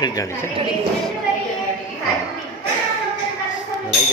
फिर जाने से। हाँ। लड़ाई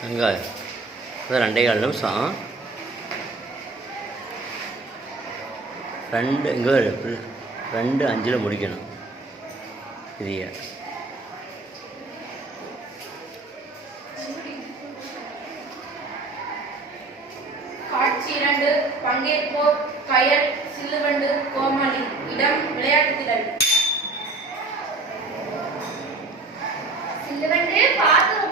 வெங்காயம் ரெண்டே கால் நிமிஷம். ரெண்டு இங்கே ரெண்டு அஞ்சில் முடிக்கணும். இதைய. இரண்டு பங்கேற்போர் கயல் சில்லுவண்டு கோமாளி இடம் விளையாட்டு திடல். சில்லுவண்டு பார்த்து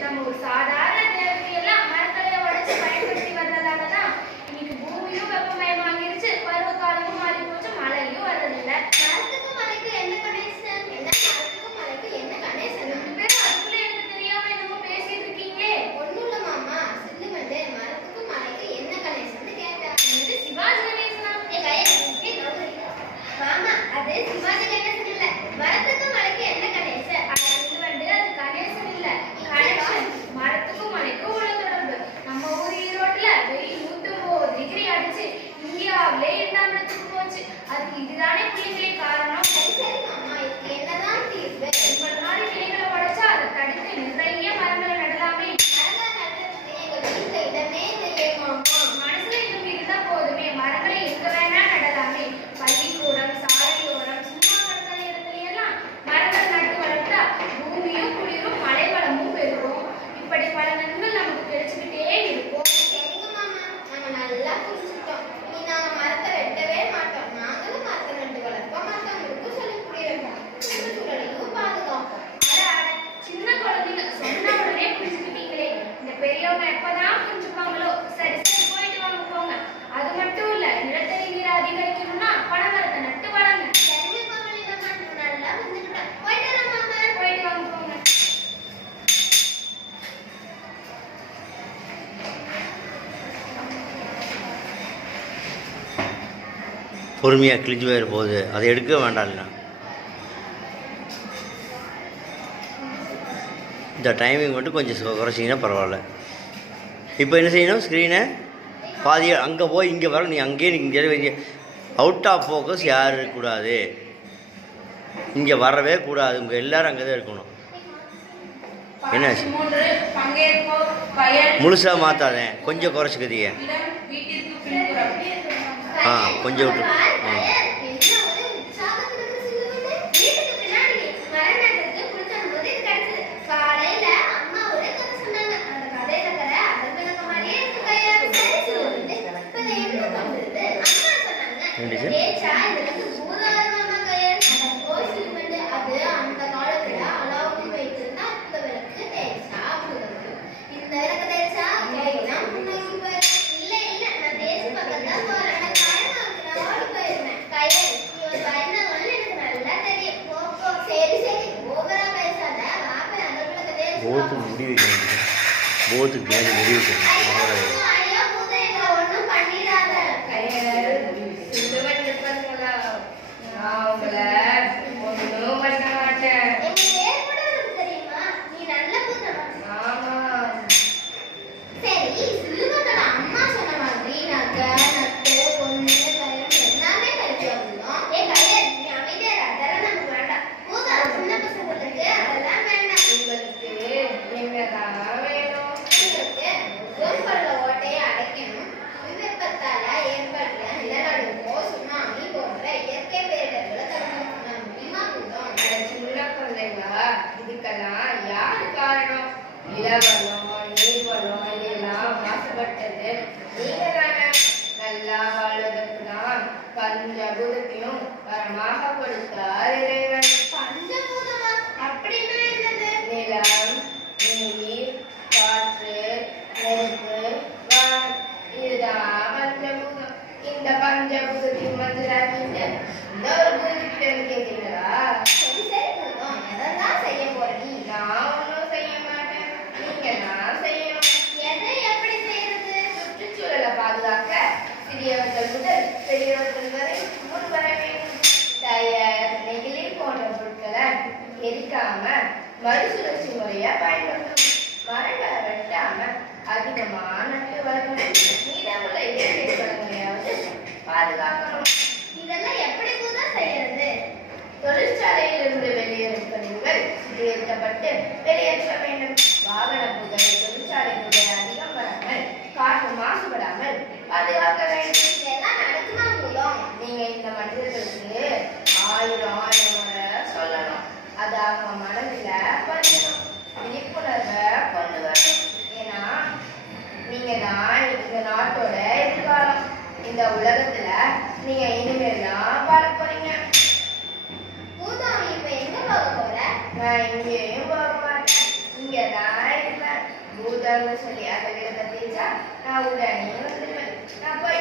那么我三 பொறுமையாக கிழிஞ்சு போயிட போகுது அதை எடுக்க வேண்டாம்னா இந்த டைமிங் மட்டும் கொஞ்சம் குறைச்சிங்கன்னா பரவாயில்ல. இப்போ என்ன செய்யணும்? ஸ்க்ரீனை பாதியாக அங்கே போய் இங்கே வர நீ அங்கேயே நீங்கள் இங்கே அவுட் ஆஃப் ஃபோக்கஸ் யார் இருக்கக்கூடாது? இங்கே வரவே கூடாது. உங்கள் எல்லோரும் அங்கே தான் இருக்கணும். என்னாச்சு முழுசாக மாற்றாதேன் கொஞ்சம் குறைச்சிக்கிறீங்க ஆ கொஞ்சம் விட்டு. கண்டிஷன் போத்து முடிவு போத்துக்கு பின்னாடி முடிவு நிலவண்ணமாய் நீர்வண்ணமாய் எல்லாம் மாசுபட்டது நீ சிறியவர்கள் முதல் பெரியவர்கள் வரை முன் வர வேண்டும். டயர் நெகிழி போன்ற பொருட்களை எரிக்காம மறுசுழற்சி முறையா பயன்படுத்தணும். மரங்களை வெட்டாம அதிகமான நட்டு வளர்க்கணும். நீடமுள்ள இயற்கை வளங்களையாவது பாதுகாக்கணும். இதெல்லாம் எப்படி கூட செய்யறது? தொழிற்சாலையிலிருந்து வெளியேறும் கழிவுகள் வெளியேற்றப்பட்டு வெளியேற்ற இந்த உலகத்துல நீங்க இனிமேலாம் பார்க்க போறீங்க. பூதாமி இப்ப எங்க பார்க்க போற? நான் எங்கேயும் போக மாட்டேன் இங்க தான் இருப்பேன். பூதாமி சொல்லி அதை பத்தி நான் உடனே வந்துடுவேன் நான் போய்